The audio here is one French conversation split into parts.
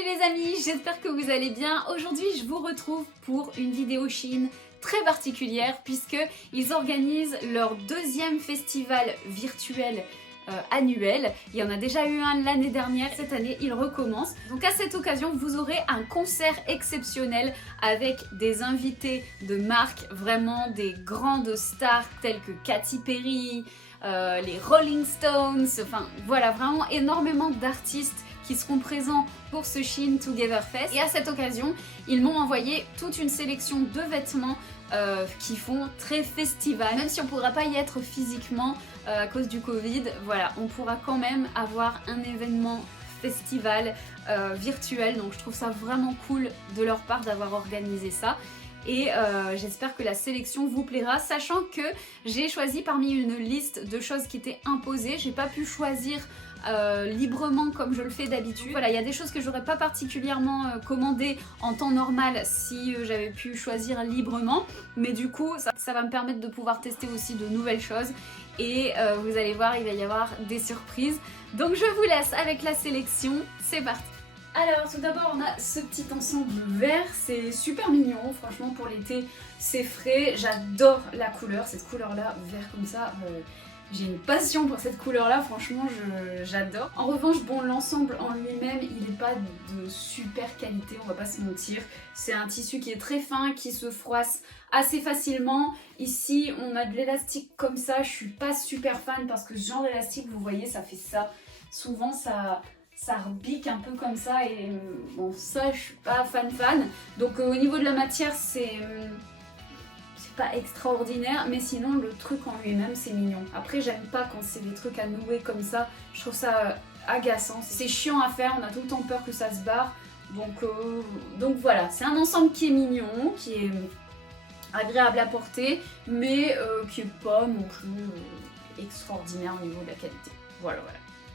Salut les amis, j'espère que vous allez bien. Aujourd'hui je vous retrouve pour une vidéo Shein très particulière puisqu'ils organisent leur deuxième festival virtuel annuel. Il y en a déjà eu un l'année dernière, cette année ils recommencent. Donc à cette occasion vous aurez un concert exceptionnel avec des invités de marque, vraiment des grandes stars telles que Katy Perry, les Rolling Stones, enfin voilà, vraiment énormément d'artistes qui seront présents pour ce Shein Together Fest. Et à cette occasion, ils m'ont envoyé toute une sélection de vêtements qui font très festival. Même si on ne pourra pas y être physiquement à cause du Covid, voilà, on pourra quand même avoir un événement festival virtuel. Donc je trouve ça vraiment cool de leur part d'avoir organisé ça. Et j'espère que la sélection vous plaira, sachant que j'ai choisi parmi une liste de choses qui étaient imposées. J'ai pas pu choisir librement comme je le fais d'habitude. Voilà, il y a des choses que j'aurais pas particulièrement commandées en temps normal si j'avais pu choisir librement, mais du coup ça va me permettre de pouvoir tester aussi de nouvelles choses et vous allez voir, il va y avoir des surprises. Donc je vous laisse avec la sélection, c'est parti. Alors tout d'abord on a ce petit ensemble vert, c'est super mignon, franchement pour l'été c'est frais, j'adore la couleur, cette couleur là, vert comme ça, j'ai une passion pour cette couleur là, franchement j'adore. En revanche bon, l'ensemble en lui-même il n'est pas de super qualité, on va pas se mentir, c'est un tissu qui est très fin, qui se froisse assez facilement. Ici on a de l'élastique comme ça, je suis pas super fan parce que ce genre d'élastique vous voyez ça fait ça, souvent ça rebique un peu comme ça et bon ça je suis pas fan. Donc au niveau de la matière c'est pas extraordinaire, mais sinon le truc en lui-même c'est mignon. Après j'aime pas quand c'est des trucs à nouer comme ça, je trouve ça agaçant, c'est chiant à faire, on a tout le temps peur que ça se barre. Donc voilà, c'est un ensemble qui est mignon, qui est agréable à porter, mais qui est pas non plus extraordinaire au niveau de la qualité. Voilà.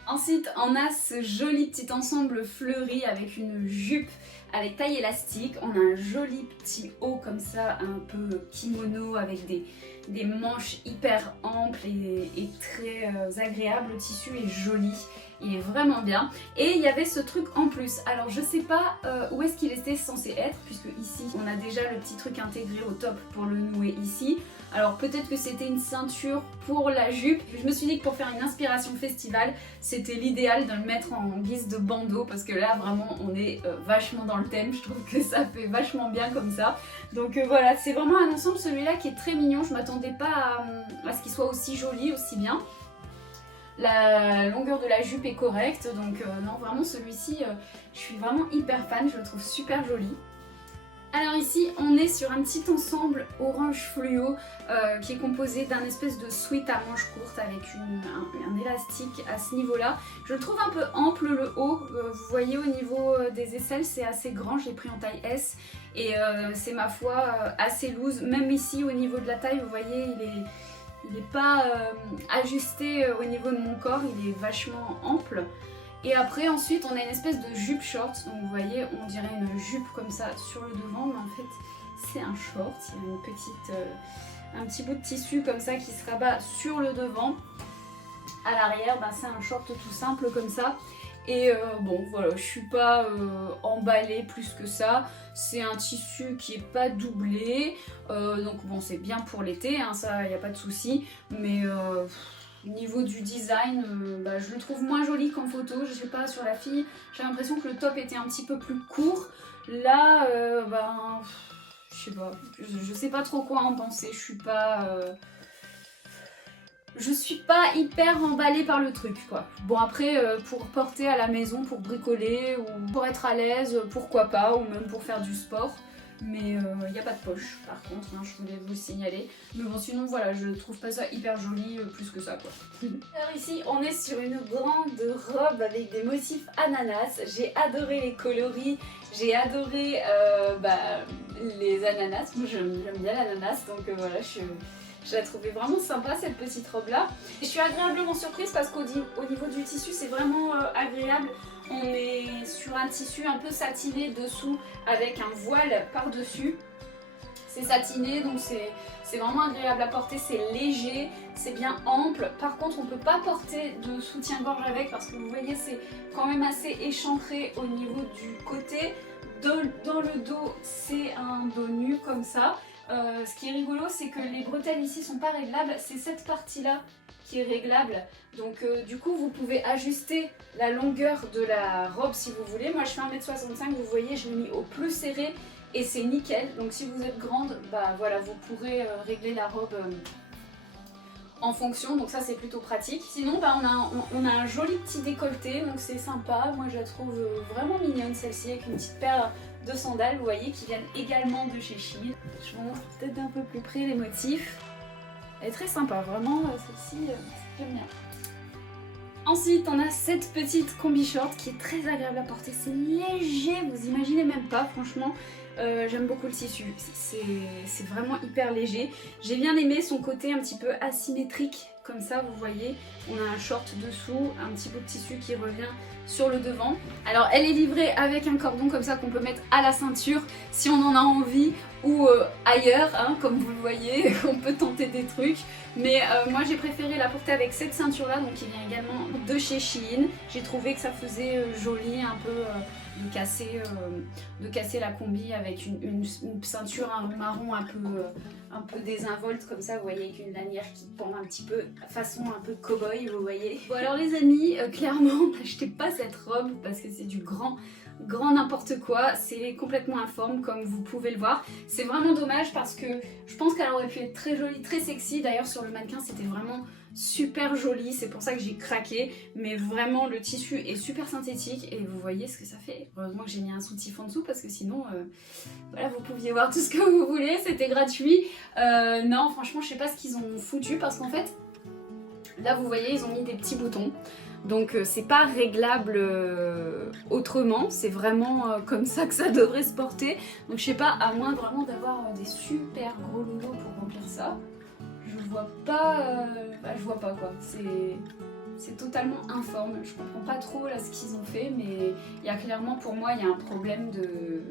Ensuite, on a ce joli petit ensemble fleuri avec une jupe avec taille élastique. On a un joli petit haut comme ça, un peu kimono avec des manches hyper amples et très agréables. Le tissu est joli, il est vraiment bien. Et il y avait ce truc en plus. Alors je sais pas où est-ce qu'il était censé être, puisque ici on a déjà le petit truc intégré au top pour le nouer ici. Alors peut-être que c'était une ceinture pour la jupe. Je me suis dit que pour faire une inspiration festival, c'était l'idéal de le mettre en guise de bandeau parce que là vraiment on est vachement dans le thème. Je trouve que ça fait vachement bien comme ça. Donc voilà, c'est vraiment un ensemble celui-là qui est très mignon. Je m'attendais pas à ce qu'il soit aussi joli, aussi bien. La longueur de la jupe est correcte, donc non vraiment celui-ci, je suis vraiment hyper fan, je le trouve super joli. Alors ici on est sur un petit ensemble orange fluo qui est composé d'un espèce de sweat à manches courtes avec un élastique à ce niveau là. Je le trouve un peu ample le haut, vous voyez au niveau des aisselles c'est assez grand, je l'ai pris en taille S et c'est ma foi assez loose. Même ici au niveau de la taille vous voyez il n'est pas ajusté au niveau de mon corps, il est vachement ample. Et après ensuite on a une espèce de jupe short, donc vous voyez on dirait une jupe comme ça sur le devant, mais en fait c'est un short, il y a un petit bout de tissu comme ça qui se rabat sur le devant. À l'arrière c'est un short tout simple comme ça. Et bon voilà, je suis pas emballée plus que ça, c'est un tissu qui est pas doublé, donc bon c'est bien pour l'été, hein, ça y a pas de souci, mais niveau du design, je le trouve moins joli qu'en photo, je sais pas, sur la fille, j'ai l'impression que le top était un petit peu plus court, là, je sais pas, je sais pas trop quoi en penser, je suis pas hyper emballée par le truc quoi. Bon après pour porter à la maison, pour bricoler ou pour être à l'aise, pourquoi pas, ou même pour faire du sport. Mais il n'y a pas de poche par contre, hein, je voulais vous le signaler. Mais bon sinon voilà, je trouve pas ça hyper joli plus que ça quoi. Alors ici on est sur une grande robe avec des motifs ananas. J'ai adoré les coloris, j'ai adoré les ananas. Moi j'aime bien l'ananas donc voilà, je la trouvais vraiment sympa cette petite robe là. Et je suis agréablement surprise parce qu'au niveau du tissu c'est vraiment agréable. On est sur un tissu un peu satiné dessous avec un voile par dessus. C'est satiné, donc c'est vraiment agréable à porter, c'est léger, c'est bien ample. Par contre, on ne peut pas porter de soutien-gorge avec parce que vous voyez, c'est quand même assez échancré au niveau du côté. Dans le dos, c'est un dos nu comme ça. Ce qui est rigolo, c'est que les bretelles ici sont pas réglables, c'est cette partie-là qui est réglable. Donc du coup, vous pouvez ajuster la longueur de la robe si vous voulez. Moi, je fais 1m65, vous voyez, je l'ai mis au plus serré. Et c'est nickel, donc si vous êtes grande, bah voilà, vous pourrez régler la robe en fonction, donc ça c'est plutôt pratique. Sinon, bah, on a un joli petit décolleté, donc c'est sympa. Moi je la trouve vraiment mignonne celle-ci, avec une petite paire de sandales, vous voyez, qui viennent également de chez Shein. Je vous montre peut-être d'un peu plus près les motifs. Elle est très sympa, vraiment, celle-ci, j'aime bien. Ensuite, on a cette petite combi short qui est très agréable à porter. C'est léger, vous imaginez même pas, franchement. J'aime beaucoup le tissu, c'est vraiment hyper léger. J'ai bien aimé son côté un petit peu asymétrique, comme ça, vous voyez. On a un short dessous, un petit bout de tissu qui revient sur le devant. Alors, elle est livrée avec un cordon comme ça qu'on peut mettre à la ceinture si on en a envie, ou ailleurs, hein, comme vous le voyez, on peut tenter des trucs. Mais moi j'ai préféré la porter avec cette ceinture là, donc qui vient également de chez Shein. J'ai trouvé que ça faisait joli un peu de casser la combi avec une ceinture marron un peu désinvolte comme ça, vous voyez, avec une lanière qui pend un petit peu, façon un peu cow-boy, vous voyez. Bon alors les amis, clairement n'achetez pas cette robe parce que c'est du grand n'importe quoi, c'est complètement informe comme vous pouvez le voir. C'est vraiment dommage parce que je pense qu'elle aurait pu être très jolie, très sexy. D'ailleurs sur le mannequin c'était vraiment super joli, c'est pour ça que j'ai craqué. Mais vraiment le tissu est super synthétique et vous voyez ce que ça fait. Heureusement que j'ai mis un soutif en dessous parce que sinon voilà, vous pouviez voir tout ce que vous voulez, c'était gratuit. Non franchement je sais pas ce qu'ils ont foutu parce qu'en fait là vous voyez ils ont mis des petits boutons. Donc c'est pas réglable autrement, c'est vraiment comme ça que ça devrait se porter. Donc je sais pas, à moins vraiment d'avoir des super gros loulous pour remplir ça, je vois pas, je vois pas quoi. C'est totalement informe, je comprends pas trop là ce qu'ils ont fait, mais il y a clairement pour moi il y a un problème de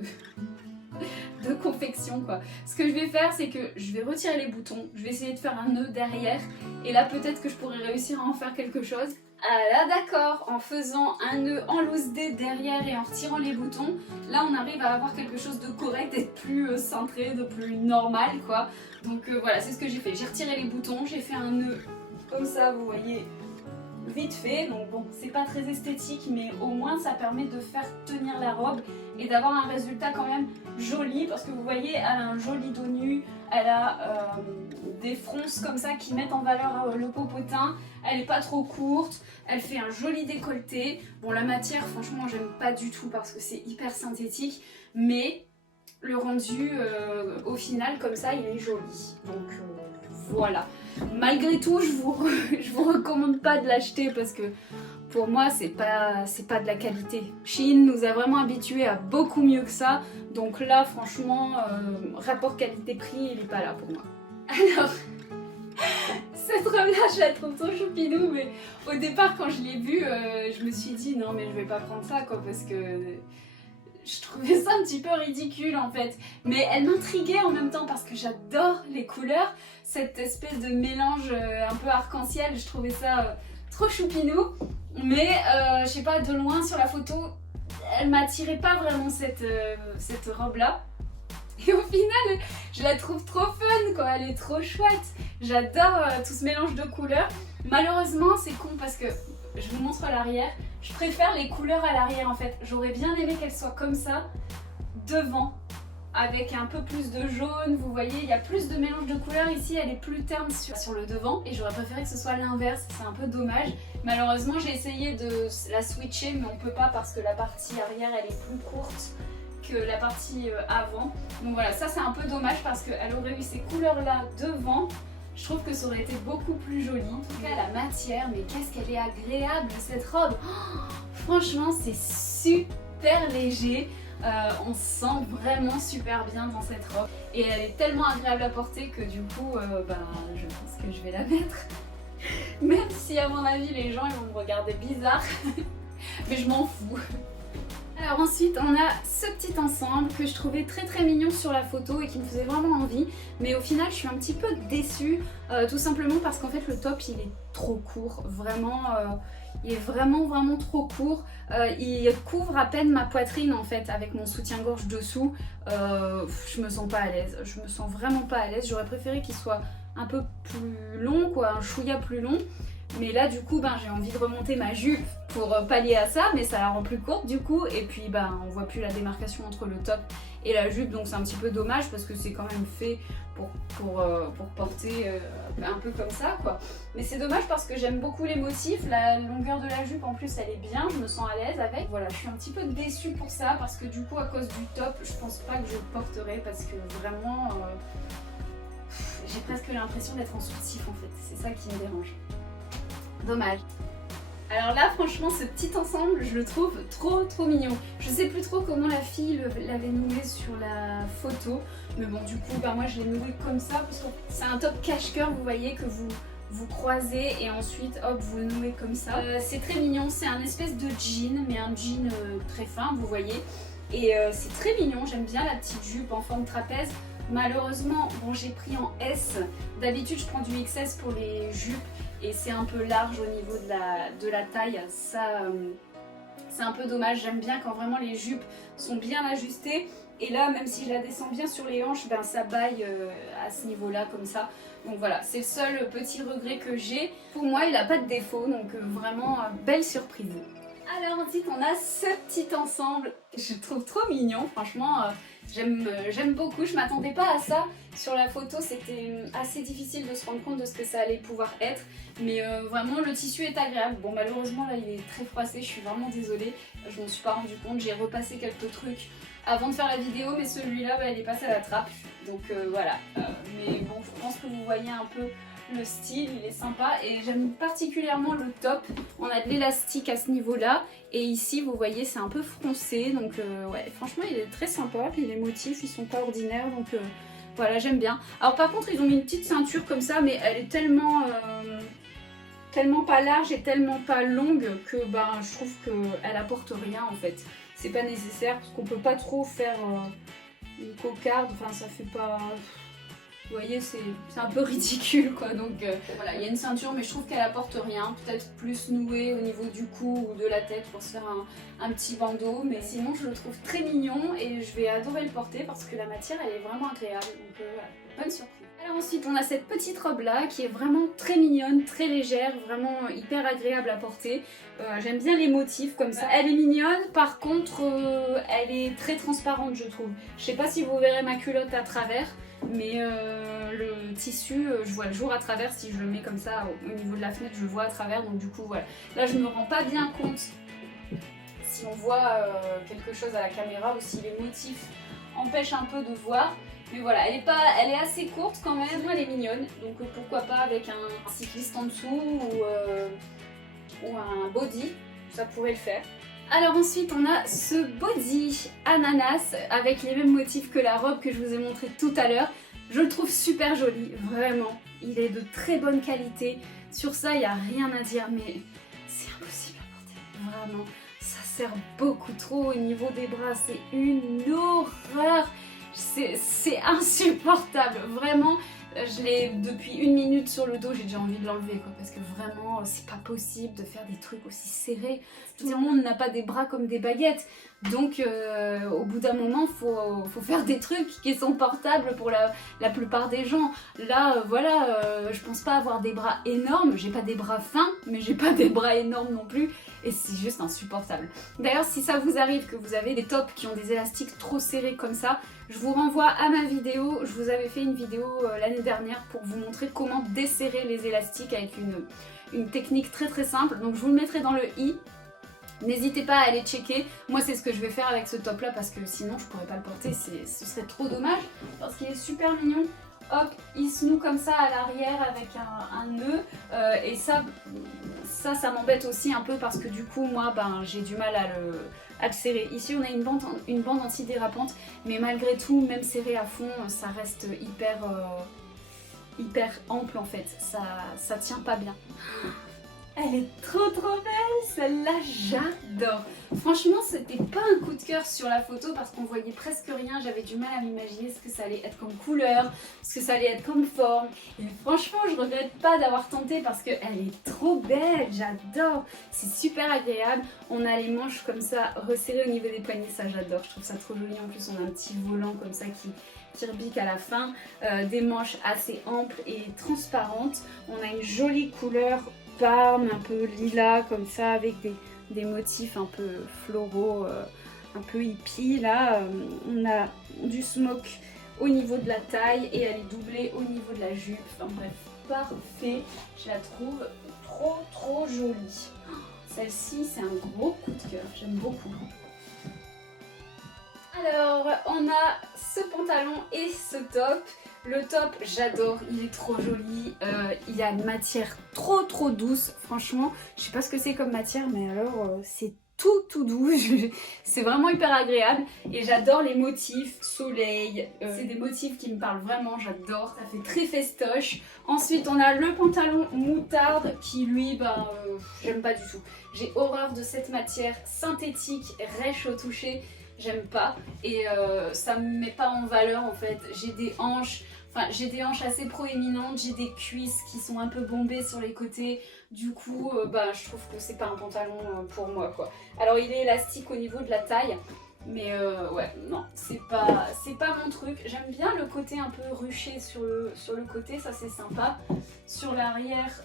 confection quoi. Ce que je vais faire c'est que je vais retirer les boutons, je vais essayer de faire un nœud derrière et là peut-être que je pourrais réussir à en faire quelque chose. Ah là d'accord, en faisant un nœud en loose dé derrière et en retirant les boutons, là on arrive à avoir quelque chose de correct, d'être plus centré, de plus normal quoi. Donc voilà, c'est ce que j'ai fait, j'ai retiré les boutons, j'ai fait un nœud comme ça, vous voyez, vite fait. Donc bon, c'est pas très esthétique mais au moins ça permet de faire tenir la robe et d'avoir un résultat quand même joli parce que vous voyez, elle a un joli dos nu, elle a des fronces comme ça qui mettent en valeur le popotin, elle est pas trop courte, elle fait un joli décolleté. Bon la matière franchement j'aime pas du tout parce que c'est hyper synthétique mais le rendu au final comme ça il est joli. Donc voilà. Malgré tout je vous recommande pas de l'acheter parce que pour moi c'est pas de la qualité. Shein nous a vraiment habitués à beaucoup mieux que ça. Donc là franchement rapport qualité-prix il est pas là pour moi. Alors cette robe là je la trouve trop choupinou mais au départ quand je l'ai vue je me suis dit non mais je vais pas prendre ça quoi parce que je trouvais ça un petit peu ridicule en fait. Mais elle m'intriguait en même temps parce que j'adore les couleurs, cette espèce de mélange un peu arc-en-ciel, je trouvais ça trop choupinou. Mais je sais pas, de loin sur la photo, elle m'attirait pas vraiment cette robe là. Et au final, je la trouve trop fun quoi, elle est trop chouette. J'adore tout ce mélange de couleurs. Malheureusement c'est con parce que, je vous montre à l'arrière, je préfère les couleurs à l'arrière en fait. J'aurais bien aimé qu'elle soit comme ça, devant, avec un peu plus de jaune, vous voyez, il y a plus de mélange de couleurs ici, elle est plus terne sur le devant. Et j'aurais préféré que ce soit l'inverse, c'est un peu dommage. Malheureusement j'ai essayé de la switcher mais on peut pas parce que la partie arrière elle est plus courte que la partie avant. Donc voilà, ça c'est un peu dommage parce qu'elle aurait eu ces couleurs là devant. Je trouve que ça aurait été beaucoup plus joli. En tout cas la matière, mais qu'est-ce qu'elle est agréable cette robe. Oh, franchement c'est super léger. On se sent vraiment super bien dans cette robe. Et elle est tellement agréable à porter que du coup je pense que je vais la mettre. Même si à mon avis les gens ils vont me regarder bizarre. Mais je m'en fous. Alors ensuite on a ce petit ensemble que je trouvais très mignon sur la photo et qui me faisait vraiment envie, mais au final je suis un petit peu déçue, tout simplement parce qu'en fait le top il est trop court, vraiment il est vraiment trop court, il couvre à peine ma poitrine en fait avec mon soutien-gorge dessous, je me sens pas à l'aise, je me sens vraiment pas à l'aise, j'aurais préféré qu'il soit un peu plus long quoi, un chouïa plus long. Mais là du coup j'ai envie de remonter ma jupe pour pallier à ça, mais ça la rend plus courte du coup, et puis on voit plus la démarcation entre le top et la jupe, donc c'est un petit peu dommage parce que c'est quand même fait pour porter un peu comme ça quoi. Mais c'est dommage parce que j'aime beaucoup les motifs, la longueur de la jupe en plus elle est bien, je me sens à l'aise avec. Voilà, je suis un petit peu déçue pour ça parce que du coup à cause du top, je pense pas que je le porterai parce que vraiment j'ai presque l'impression d'être en soutif en fait, c'est ça qui me dérange. Dommage. Alors là franchement ce petit ensemble je le trouve trop mignon. Je sais plus trop comment la fille l'avait noué sur la photo, mais bon du coup moi je l'ai noué comme ça parce que c'est un top cache-cœur, vous voyez, que vous croisez et ensuite hop vous le nouez comme ça. C'est très mignon, c'est un espèce de jean, mais un jean très fin vous voyez, et c'est très mignon, j'aime bien la petite jupe en forme trapèze. Malheureusement bon j'ai pris en S, d'habitude je prends du XS pour les jupes et c'est un peu large au niveau de la taille, ça c'est un peu dommage. J'aime bien quand vraiment les jupes sont bien ajustées, et là même si je la descends bien sur les hanches, ça baille à ce niveau là comme ça, donc voilà, c'est le seul petit regret que j'ai. Pour moi il n'a pas de défaut, donc vraiment belle surprise. Alors ensuite on a ce petit ensemble, je le trouve trop mignon, franchement j'aime beaucoup, je m'attendais pas à ça. Sur la photo c'était assez difficile de se rendre compte de ce que ça allait pouvoir être, mais vraiment le tissu est agréable. Bon malheureusement là il est très froissé, je suis vraiment désolée, je m'en suis pas rendu compte, j'ai repassé quelques trucs avant de faire la vidéo, mais celui-là il est passé à la trappe, donc voilà. Mais bon je pense que vous voyez un peu le style, il est sympa et j'aime particulièrement le top. On a de l'élastique à ce niveau là et ici vous voyez c'est un peu froncé, donc ouais franchement il est très sympa, puis les motifs ils sont pas ordinaires, donc voilà j'aime bien. Alors par contre ils ont mis une petite ceinture comme ça, mais elle est tellement pas large et tellement pas longue que je trouve qu'elle apporte rien en fait. C'est pas nécessaire parce qu'on peut pas trop faire une cocarde, enfin ça fait pas... Vous voyez, c'est un peu ridicule quoi, donc voilà, il y a une ceinture mais je trouve qu'elle apporte rien, peut-être plus nouée au niveau du cou ou de la tête pour se faire un petit bandeau, mais sinon je le trouve très mignon et je vais adorer le porter parce que la matière elle est vraiment agréable, donc voilà, bonne surprise. Alors ensuite on a cette petite robe là qui est vraiment très mignonne, très légère, vraiment hyper agréable à porter. J'aime bien les motifs comme ça. Elle est mignonne, par contre elle est très transparente je trouve. Je sais pas si vous verrez ma culotte à travers, mais le tissu, je vois le jour à travers. Si je le mets comme ça au niveau de la fenêtre, je le vois à travers, donc du coup voilà. Là je me rends pas bien compte si on voit quelque chose à la caméra ou si les motifs empêchent un peu de voir. Mais voilà, elle est assez courte quand même, elle est mignonne, donc pourquoi pas avec un cycliste en dessous ou un body, ça pourrait le faire. Alors ensuite on a ce body ananas avec les mêmes motifs que la robe que je vous ai montré tout à l'heure. Je le trouve super joli, vraiment, il est de très bonne qualité, sur ça il n'y a rien à dire, mais c'est impossible à porter, vraiment, ça sert beaucoup trop au niveau des bras, c'est une horreur. C'est insupportable, vraiment. Je l'ai depuis 1 minute sur le dos, j'ai déjà envie de l'enlever quoi, parce que vraiment c'est pas possible de faire des trucs aussi serrés. Tout le monde n'a pas des bras comme des baguettes, donc au bout d'un moment faut faire des trucs qui sont portables pour la plupart des gens. Là voilà, je pense pas avoir des bras énormes, j'ai pas des bras fins, mais j'ai pas des bras énormes non plus, et c'est juste insupportable. D'ailleurs si ça vous arrive que vous avez des tops qui ont des élastiques trop serrés comme ça, je vous renvoie à ma vidéo. Je vous avais fait une vidéo l'année dernière pour vous montrer comment desserrer les élastiques avec une technique très simple, donc je vous le mettrai dans le i. N'hésitez pas à aller checker. Moi c'est ce que je vais faire avec ce top là parce que sinon je pourrais pas le porter, ce serait trop dommage parce qu'il est super mignon. Hop, il se noue comme ça à l'arrière avec un nœud, et ça m'embête aussi un peu parce que du coup moi j'ai du mal à le serrer. Ici on a une bande antidérapante, mais malgré tout, même serré à fond, ça reste hyper ample en fait, ça tient pas bien. Elle est trop belle, celle-là j'adore. Franchement c'était pas un coup de cœur sur la photo parce qu'on voyait presque rien, j'avais du mal à m'imaginer ce que ça allait être comme couleur, ce que ça allait être comme forme. Et franchement je regrette pas d'avoir tenté parce qu'elle est trop belle, j'adore. C'est super agréable, on a les manches comme ça resserrées au niveau des poignets, ça j'adore, je trouve ça trop joli. En plus on a un petit volant comme ça qui rebique à la fin, des manches assez amples et transparentes. On a une jolie couleur parme, un peu lilas comme ça, avec des motifs un peu floraux, un peu hippie. Là, on a du smoke au niveau de la taille et elle est doublée au niveau de la jupe. Enfin bref, parfait. Je la trouve trop jolie. Celle-ci, c'est un gros coup de cœur, j'aime beaucoup. Alors, on a ce pantalon et ce top. Le top, j'adore, il est trop joli. Il y a une matière trop douce. Franchement, je sais pas ce que c'est comme matière, mais alors c'est tout doux. C'est vraiment hyper agréable. Et j'adore les motifs, soleil. C'est des motifs qui me parlent vraiment, j'adore. Ça fait très festoche. Ensuite, on a le pantalon moutarde qui, lui, j'aime pas du tout. J'ai horreur de cette matière synthétique, rêche au toucher. J'aime pas et ça me met pas en valeur en fait. J'ai des hanches assez proéminentes, j'ai des cuisses qui sont un peu bombées sur les côtés. Du coup, je trouve que c'est pas un pantalon pour moi quoi. Alors il est élastique au niveau de la taille, mais ouais, non, c'est pas mon truc. J'aime bien le côté un peu ruché sur le côté, ça c'est sympa. Sur l'arrière,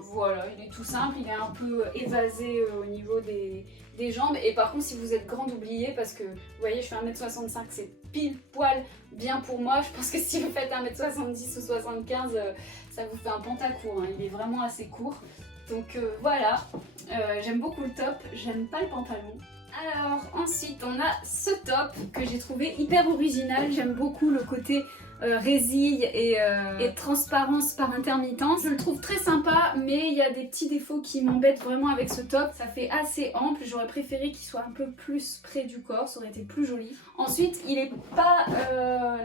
voilà, il est tout simple, il est un peu évasé au niveau des jambes. Et par contre, si vous êtes grande, oubliez, parce que vous voyez, je fais 1m65, c'est pile poil bien pour moi. Je pense que si vous faites 1m70 ou 75, ça vous fait un pantacourt, hein. Il est vraiment assez court. Donc voilà, j'aime beaucoup le top, j'aime pas le pantalon. Alors ensuite on a ce top que j'ai trouvé hyper original, j'aime beaucoup le côté résille et transparence par intermittence. Je le trouve très sympa, mais il y a des petits défauts qui m'embêtent vraiment avec ce top. Ça fait assez ample, j'aurais préféré qu'il soit un peu plus près du corps, ça aurait été plus joli. Ensuite il est pas,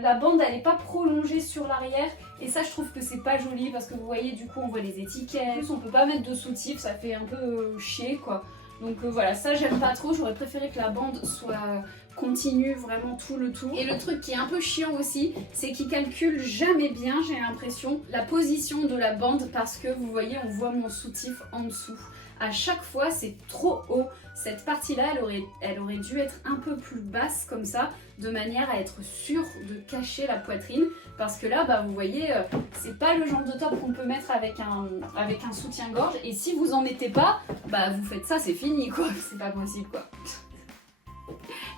la bande elle est pas prolongée sur l'arrière et ça je trouve que c'est pas joli parce que vous voyez du coup on voit les étiquettes. En plus on peut pas mettre de soutif, ça fait un peu chier quoi. Donc voilà, ça j'aime pas trop, j'aurais préféré que la bande soit continue vraiment tout le tour. Et le truc qui est un peu chiant aussi, c'est qu'il calcule jamais bien, j'ai l'impression, la position de la bande parce que vous voyez, on voit mon soutif en dessous. À chaque fois, c'est trop haut. Cette partie-là, elle aurait dû être un peu plus basse comme ça, de manière à être sûre de cacher la poitrine. Parce que là, vous voyez, c'est pas le genre de top qu'on peut mettre avec un soutien-gorge. Et si vous en mettez pas, vous faites ça, c'est fini quoi. C'est pas possible quoi.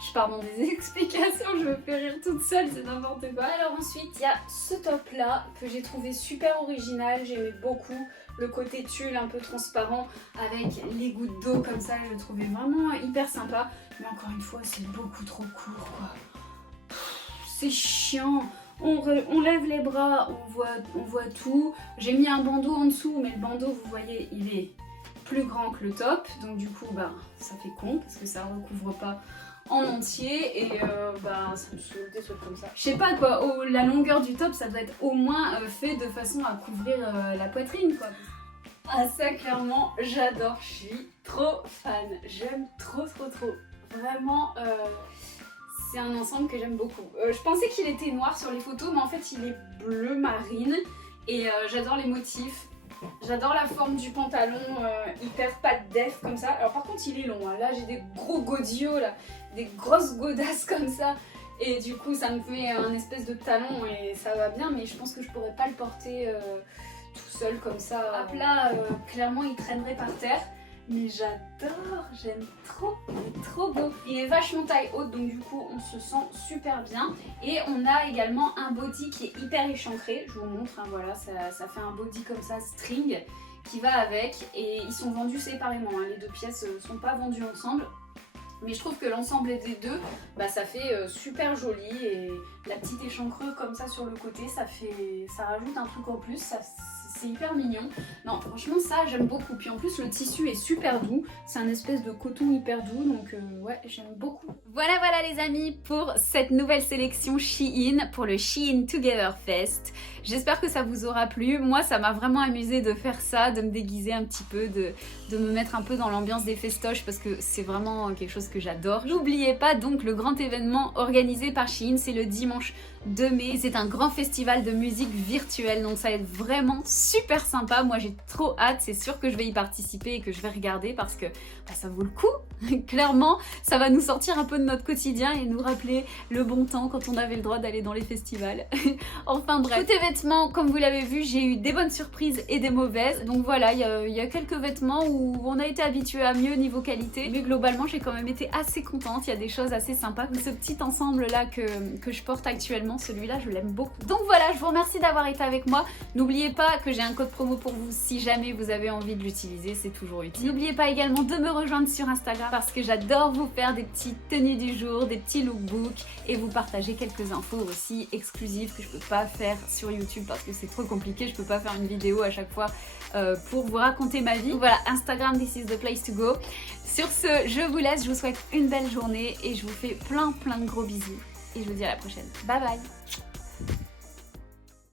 Je pars dans des explications, je me fais rire toute seule, c'est n'importe quoi. Alors ensuite, il y a ce top là que j'ai trouvé super original, j'aimais beaucoup le côté tulle un peu transparent avec les gouttes d'eau comme ça, je le trouvais vraiment hyper sympa. Mais encore une fois, c'est beaucoup trop court quoi. C'est chiant. On lève les bras, on voit tout. J'ai mis un bandeau en dessous, mais le bandeau, vous voyez, il est plus grand que le top. Donc du coup, ça fait con parce que ça recouvre pas en entier et ça me saoule des trucs comme ça. Je sais pas quoi, la longueur du top, ça doit être au moins fait de façon à couvrir la poitrine quoi. Ah ça clairement, j'adore, je suis trop fan. J'aime trop. Vraiment... c'est un ensemble que j'aime beaucoup. Je pensais qu'il était noir sur les photos, mais en fait il est bleu marine. Et j'adore les motifs. J'adore la forme du pantalon, hyper patte def comme ça. Alors par contre il est long, hein. Là j'ai des gros godillots, là, des grosses godasses comme ça. Et du coup ça me fait un espèce de talon et ça va bien. Mais je pense que je pourrais pas le porter tout seul comme ça. À plat, clairement il traînerait par terre. Mais j'adore, j'aime trop, il est trop beau. Il est vachement taille haute, donc du coup on se sent super bien. Et on a également un body qui est hyper échancré, je vous montre, hein, voilà, ça fait un body comme ça, string, qui va avec. Et ils sont vendus séparément, hein, les deux pièces ne sont pas vendues ensemble. Mais je trouve que l'ensemble des deux, ça fait super joli. Et la petite échancreux comme ça sur le côté, ça rajoute un truc en plus, c'est hyper mignon. Non, franchement ça j'aime beaucoup. Puis en plus le tissu est super doux. C'est un espèce de coton hyper doux, donc ouais, j'aime beaucoup. Voilà les amis pour cette nouvelle sélection Shein, pour le Shein Together Fest. J'espère que ça vous aura plu. Moi ça m'a vraiment amusé de faire ça, de me déguiser un petit peu, de me mettre un peu dans l'ambiance des festoches parce que c'est vraiment quelque chose que j'adore. N'oubliez pas donc le grand événement organisé par Shein, c'est le dimanche 2 mai. C'est un grand festival de musique virtuelle, donc ça va être vraiment super sympa. Moi j'ai trop hâte, c'est sûr que je vais y participer et que je vais regarder parce que bah, ça vaut le coup. Clairement, ça va nous sortir un peu de notre quotidien et nous rappeler le bon temps quand on avait le droit d'aller dans les festivals. Enfin bref, côté vêtements, comme vous l'avez vu, j'ai eu des bonnes surprises et des mauvaises. Donc voilà, il y a quelques vêtements où on a été habitué à mieux niveau qualité, mais globalement j'ai quand même été assez contente. Il y a des choses assez sympas. Ce petit ensemble là que je porte actuellement, celui-là je l'aime beaucoup. Donc voilà, je vous remercie d'avoir été avec moi. N'oubliez pas que j'ai un code promo pour vous si jamais vous avez envie de l'utiliser, c'est toujours utile. N'oubliez pas également de me rejoindre sur Instagram parce que j'adore vous faire des petites tenues du jour, des petits lookbooks et vous partager quelques infos aussi exclusives que je peux pas faire sur YouTube parce que c'est trop compliqué, je peux pas faire une vidéo à chaque fois pour vous raconter ma vie. Donc voilà, Instagram, this is the place to go. Sur ce, je vous laisse, je vous souhaite une belle journée et je vous fais plein de gros bisous et je vous dis à la prochaine. Bye bye.